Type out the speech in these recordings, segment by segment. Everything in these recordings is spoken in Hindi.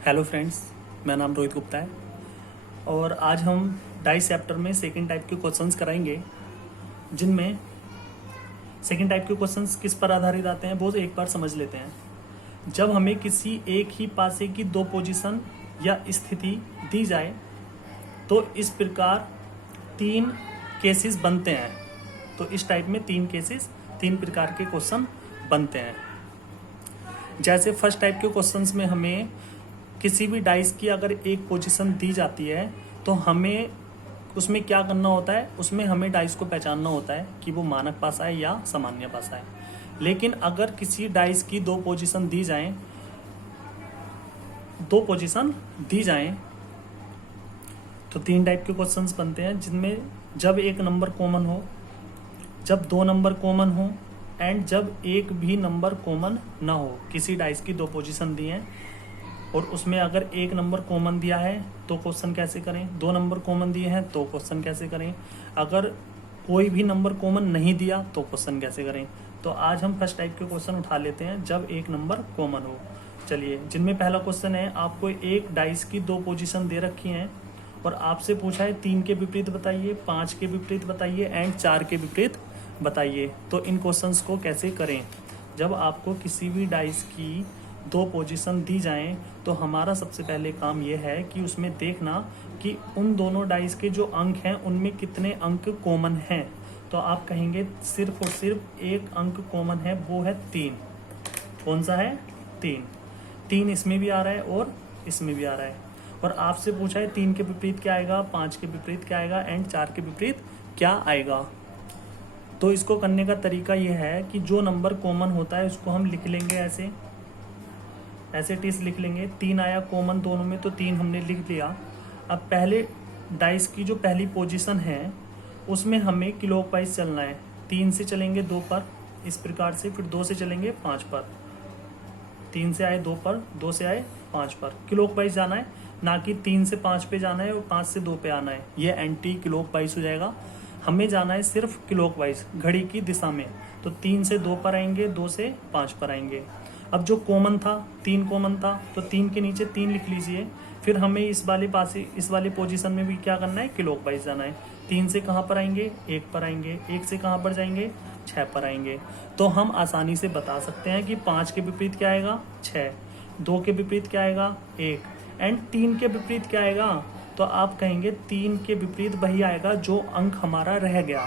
हेलो फ्रेंड्स, मेरा नाम रोहित गुप्ता है और आज हम डाइस चैप्टर में सेकंड टाइप के क्वेश्चंस कराएंगे, जिनमें सेकंड टाइप के क्वेश्चंस किस पर आधारित आते हैं वो एक बार समझ लेते हैं। जब हमें किसी एक ही पासे की दो पोजीशन या स्थिति दी जाए तो इस प्रकार तीन केसेस बनते हैं। तो इस टाइप में तीन प्रकार के क्वेश्चन बनते हैं। जैसे फर्स्ट टाइप के क्वेश्चंस में हमें किसी भी डाइस की अगर एक पोजीशन दी जाती है तो हमें उसमें क्या करना होता है, उसमें हमें डाइस को पहचानना होता है कि वो मानक पासा है या सामान्य पासा है। लेकिन अगर किसी डाइस की दो पोजीशन दी जाएं तो तीन टाइप के क्वेश्चंस बनते हैं, जिनमें जब एक नंबर कॉमन हो, जब दो नंबर कॉमन हो एंड जब एक भी नंबर कॉमन ना हो। किसी डाइस की दो पोजीशन दी हैं और उसमें अगर एक नंबर कॉमन दिया है तो क्वेश्चन कैसे करें, दो नंबर कॉमन दिए हैं तो क्वेश्चन कैसे करें, अगर कोई भी नंबर कॉमन नहीं दिया तो क्वेश्चन कैसे करें। तो आज हम फर्स्ट टाइप के क्वेश्चन उठा लेते हैं जब एक नंबर कॉमन हो। चलिए, जिनमें पहला क्वेश्चन है, आपको एक डाइस की दो पोजीशन दे रखी हैं और आपसे पूछा है 3 के विपरीत बताइए, 5 के विपरीत बताइए एंड 4 के विपरीत बताइए। तो इन क्वेश्चंस को कैसे करें। जब आपको किसी भी डाइस की दो पोजीशन दी जाएं तो हमारा सबसे पहले काम यह है कि उसमें देखना कि उन दोनों डाइस के जो अंक हैं उनमें कितने अंक कॉमन हैं। तो आप कहेंगे सिर्फ और सिर्फ एक अंक कॉमन है, वो है 3। कौन सा है? 3 इसमें भी आ रहा है और इसमें भी आ रहा है। और आपसे पूछा है 3 के विपरीत क्या आएगा, 5 के विपरीत क्या आएगा एंड 4 के विपरीत क्या आएगा। तो इसको करने का तरीका यह है कि जो नंबर कॉमन होता है उसको हम लिख लेंगे, ऐसे टीस लिख लेंगे। 3 आया कॉमन दोनों में तो 3 हमने लिख लिया। अब पहले डाइस की जो पहली पोजीशन है उसमें हमें क्लॉकवाइज चलना है। 3 से चलेंगे 2 पर, इस प्रकार से, फिर 2 से चलेंगे 5 पर। 3 से आए 2 पर, 2 से आए 5 पर। क्लॉकवाइज जाना है, ना कि 3 से 5 पे जाना है और 5 से 2 पे आना है। ये एंटी क्लॉकवाइज हो जाएगा। हमें जाना है सिर्फ क्लॉकवाइज, घड़ी की दिशा में। तो 3 से 2 पर आएंगे, 2 से 5 पर आएंगे। अब जो कॉमन था, 3 कॉमन था तो 3 के नीचे 3 लिख लीजिए। फिर हमें इस वाले पोजीशन में भी क्या करना है, क्लॉकवाइज जाना है। 3 से कहाँ पर आएंगे, 1 पर आएंगे। 1 से कहाँ पर जाएंगे, 6 पर आएंगे। तो हम आसानी से बता सकते हैं कि 5 के विपरीत क्या आएगा, 6। 2 के विपरीत क्या आएगा, 1 एंड 3 के विपरीत क्या आएगा। तो आप कहेंगे 3 के विपरीत वही आएगा जो अंक हमारा रह गया।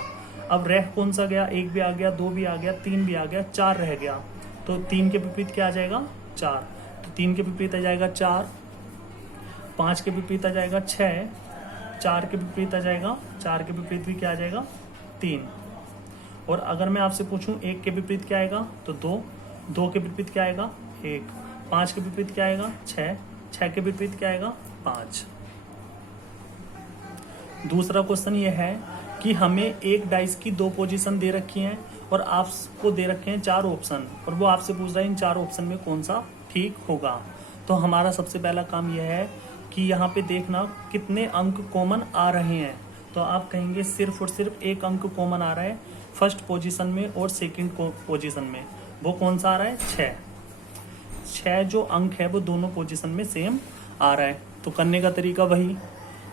अब रह कौन सा गया, 1 भी आ गया, 2 भी आ गया, 3 भी आ गया, 4 रह गया। तो 3 के विपरीत क्या आ जाएगा, 4। तो 3 के विपरीत आ जाएगा 4, 5 के विपरीत आ जाएगा 6, 4 के विपरीत आ जाएगा, 4 के विपरीत भी क्या आ जाएगा, 3। और अगर मैं आपसे पूछूं 1 के विपरीत क्या आएगा तो 2, 2 के विपरीत क्या आएगा, 1, 5 के विपरीत क्या आएगा, 6, 6 के विपरीत क्या आएगा, 5। दूसरा क्वेश्चन ये है कि हमें एक डाइस की दो पोजीशन दे रखी हैं और आपको दे रखे हैं 4 ऑप्शन, और वो आपसे पूछ रहा है इन 4 ऑप्शन में कौन सा ठीक होगा। तो हमारा सबसे पहला काम यह है कि यहाँ पे देखना कितने अंक कॉमन आ रहे हैं। तो आप कहेंगे सिर्फ और सिर्फ एक अंक कॉमन आ रहा है फर्स्ट पोजीशन में और सेकंड पोजीशन में। वो कौन सा आ रहा है, 6। 6 जो अंक है वो दोनों पोजीशन में सेम आ रहा है। तो करने का तरीका वही,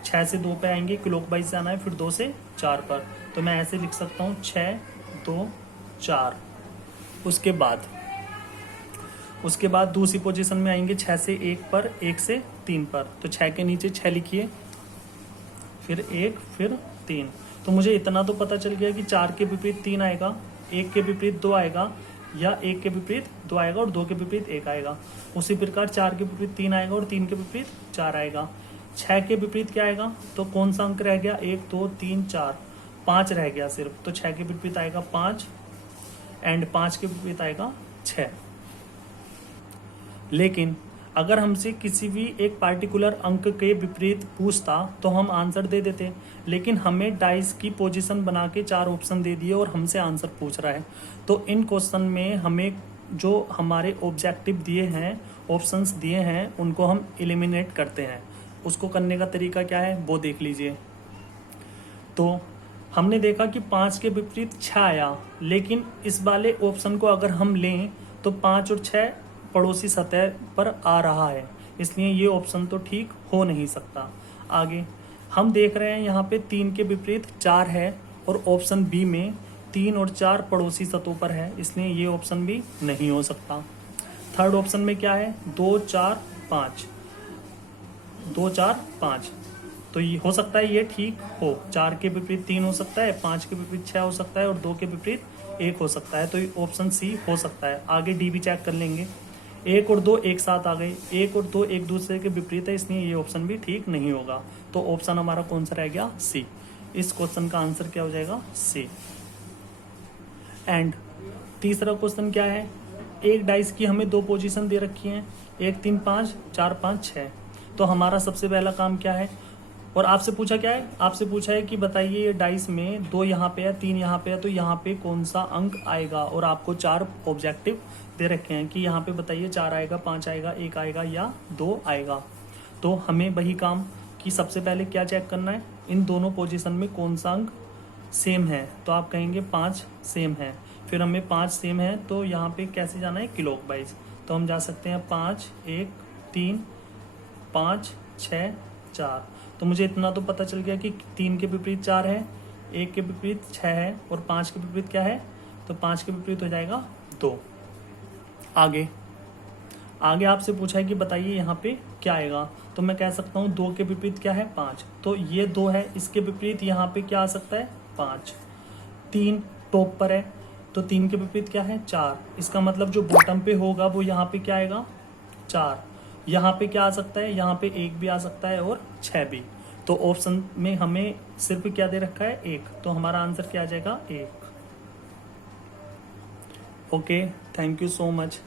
6 से 2 पे आएंगे, क्लॉकवाइज जाना है, फिर 2 से 4 पर। तो मैं ऐसे लिख सकता हूँ 6, 2, 4। उसके बाद दूसरी पोजीशन में आएंगे 6 से 1 पर, 1 से 3 पर। तो 6 के नीचे 6 लिखिए, फिर 1, फिर 3। तो मुझे इतना तो पता चल गया कि 4 के विपरीत 3 आएगा, 1 के विपरीत 2 आएगा, या 1 के विपरीत 2 आएगा और 2 के विपरीत 1 आएगा। उसी प्रकार 4 के विपरीत 3 आएगा और 3 के विपरीत 4 आएगा। 6 के विपरीत क्या आएगा, तो कौन सा अंक रह गया, 1, 2, 3, 4, 5 रह गया सिर्फ। तो 6 के विपरीत आएगा 5 एंड 5 के विपरीत आएगा 6। लेकिन अगर हमसे किसी भी एक पार्टिकुलर अंक के विपरीत पूछता तो हम आंसर दे देते, लेकिन हमें डाइस की पोजीशन बना के 4 ऑप्शन दे दिए और हमसे आंसर पूछ रहा है। तो इन क्वेश्चन में हमें जो हमारे ऑब्जेक्टिव दिए हैं, ऑप्शंस दिए हैं, उनको हम एलिमिनेट करते हैं। उसको करने का तरीका क्या है वो देख लीजिए। तो हमने देखा कि 5 के विपरीत 6 आया, लेकिन इस वाले ऑप्शन को अगर हम लें तो 5 और 6 पड़ोसी सतह पर आ रहा है, इसलिए ये ऑप्शन तो ठीक हो नहीं सकता। आगे हम देख रहे हैं यहाँ पे 3 के विपरीत 4 है और ऑप्शन बी में 3 और 4 पड़ोसी सतहों पर है, इसलिए ये ऑप्शन भी नहीं हो सकता। थर्ड ऑप्शन में क्या है, 2 4 5, 2 4 5, तो ये हो सकता है ये ठीक हो। 4 के विपरीत 3 हो सकता है, 5 के विपरीत 6 हो सकता है और 2 के विपरीत 1 हो सकता है, तो ये ऑप्शन सी हो सकता है। आगे डी भी चेक कर लेंगे। 1 और 2 एक साथ आ गए, 1 और 2 एक दूसरे के विपरीत है, इसलिए ये ऑप्शन भी ठीक नहीं होगा। तो ऑप्शन हमारा कौन सा रह गया, सी। इस क्वेश्चन का आंसर क्या हो जाएगा, सी। एंड तीसरा क्वेश्चन क्या है, एक डाइस की हमें 2 पोजीशन दे रखी हैं, 1 3 5 4 5 6। तो हमारा सबसे पहला काम क्या है, और आपसे पूछा क्या है, आपसे पूछा है कि बताइए ये डाइस में 2 यहाँ पे है, 3 यहाँ पे है, तो यहाँ पे कौन सा अंक आएगा। और आपको 4 ऑब्जेक्टिव दे रखे हैं कि यहाँ पे बताइए 4 आएगा, 5 आएगा, 1 आएगा या 2 आएगा। तो हमें वही काम कि सबसे पहले क्या चेक करना है, इन दोनों पोजीशन में कौन सा अंक सेम है। तो आप कहेंगे 5 सेम है, फिर हमें 5 सेम है तो यहाँ पे कैसे जाना है, क्लॉकवाइज। तो हम जा सकते हैं 5 1 3 5 6 4। तो मुझे इतना तो पता चल गया कि 3 के विपरीत 4 है, 1 के विपरीत 6 है और 5 के विपरीत क्या है, तो 5 के विपरीत हो जाएगा 2। आगे आपसे पूछा है कि बताइए यहाँ पे क्या आएगा, तो मैं कह सकता हूँ 2 के विपरीत क्या है, 5, तो ये 2 है, इसके विपरीत यहाँ पे क्या आ सकता है, 5। 3 टॉप पर है तो 3 के विपरीत क्या है, 4, इसका मतलब जो बॉटम पे होगा वो यहाँ पे क्या आएगा, 4। यहाँ पे क्या आ सकता है, यहाँ पे 1 भी आ सकता है और 6 भी। तो ऑप्शन में हमें सिर्फ क्या दे रखा है, 1, तो हमारा आंसर क्या आ जाएगा, 1। Okay, thank you so much.